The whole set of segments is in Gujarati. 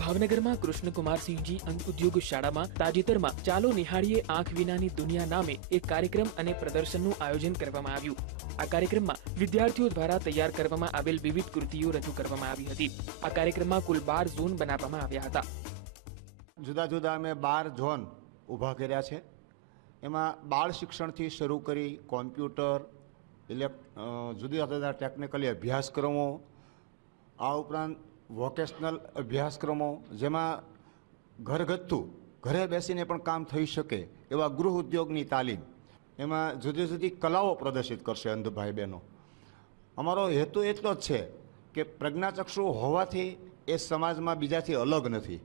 ભાવનગરમાં કૃષ્ણકુમારસિંહજી અંધ ઉદ્યોગ શાળામાં તાજેતરમાં ચાલો નિહાળીએ આંખ વિનાની દુનિયા નામે એક કાર્યક્રમ અને પ્રદર્શનનું આયોજન કરવામાં આવ્યું. આ કાર્યક્રમમાં વિદ્યાર્થીઓ દ્વારા તૈયાર કરવામાં આવેલ વિવિધ કૃતિઓ રજૂ કરવામાં આવી હતી. આ કાર્યક્રમમાં કુલ બાર ઝોન બનાવવામાં આવ્યા હતા. જુદા જુદા અમે બાર ઝોન ઊભા કર્યા છે. એમાં બાળ શિક્ષણથી શરૂ કરી કોમ્પ્યુટર, ઇલેક્ટ જુદા જુદા ટેકનિકલી અભ્યાસક્રમો, આ ઉપરાંત વોકેશનલ અભ્યાસક્રમો જેમાં ઘરગથ્થુ ઘરે બેસીને પણ કામ થઈ શકે એવા ગૃહ ઉદ્યોગની તાલીમ એમાં જુદી જુદી કલાઓ પ્રદર્શિત કરશે અંધભાઈ બહેનો. અમારો હેતુ એટલો જ છે કે પ્રજ્ઞાચક્ષુ હોવાથી એ સમાજમાં બીજાથી અલગ નથી.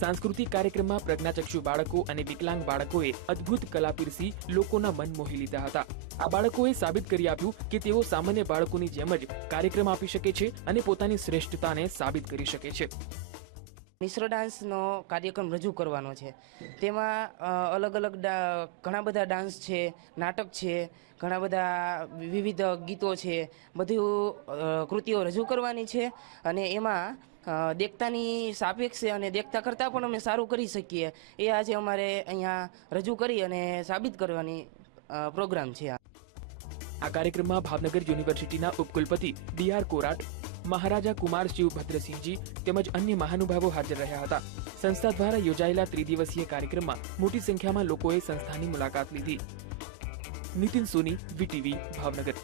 સાંસ્કૃતિક કાર્યક્રમમાં પ્રજ્ઞાચક્ષુ બાળકો અને વિકલાંગ બાળકોએ અદ્ભુત કલા પીરસી લોકોના મન મોહી લીધા હતા. આ બાળકોએ સાબિત કરી આપ્યું કે તેઓ સામાન્ય બાળકોની જેમ જ કાર્યક્રમ આપી શકે છે અને પોતાની શ્રેષ્ઠતાને સાબિત કરી શકે છે. મિશ્ર ડાન્સનો કાર્યક્રમ રજૂ કરવાનો છે. તેમાં અલગ અલગ ઘણા બધા ડાન્સ છે, નાટક છે, ઘણા બધા વિવિધ ગીતો છે, બધું કૃતિઓ રજૂ કરવાની છે અને એમાં દેખતાની સાપેક્ષે અને દેખતા કરતાં પણ અમે સારું કરી શકીએ. એ આજે અમારે અહીંયા રજૂ કરી અને સાબિત કરવાની પ્રોગ્રામ છે આ કાર્યક્રમમાં ભાવનગર યુનિવર્સિટીના ઉપકુલપતિ ડી આર કોરાટ મહારાજા કુમાર શિવ ભદ્રસિંહજી તેમજ અન્ય મહાનુભાવો હાજર રહ્યા હતા. સંસ્થા દ્વારા યોજાયેલા ત્રિદિવસીય કાર્યક્રમમાં મોટી સંખ્યામાં લોકોએ સંસ્થાની મુલાકાત લીધી. નીતિન સોની, વીટીવી, ભાવનગર.